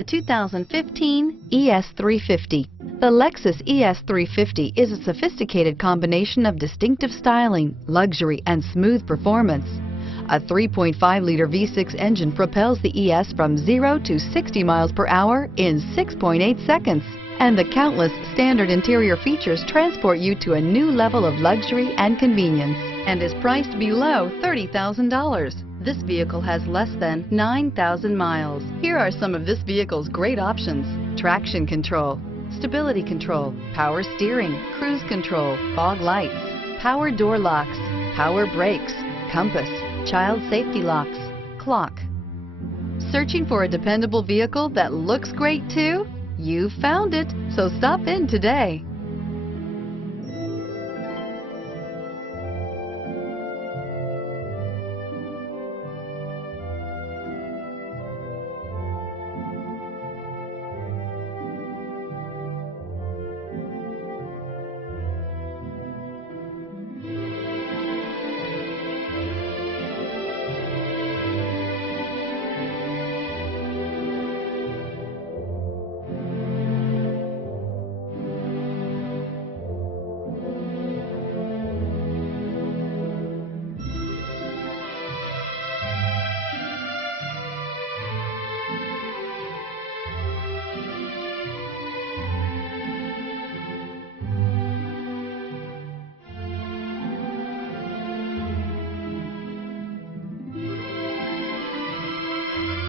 The 2015 ES350. The Lexus ES350 is a sophisticated combination of distinctive styling, luxury, and smooth performance. A 3.5-liter V6 engine propels the ES from 0 to 60 miles per hour in 6.8 seconds. And the countless standard interior features transport you to a new level of luxury and convenience, and is priced below $30,000. This vehicle has less than 9,000 miles. Here are some of this vehicle's great options: traction control, stability control, power steering, cruise control, fog lights, power door locks, power brakes, compass, child safety locks, clock. Searching for a dependable vehicle that looks great too? You found it, so stop in today.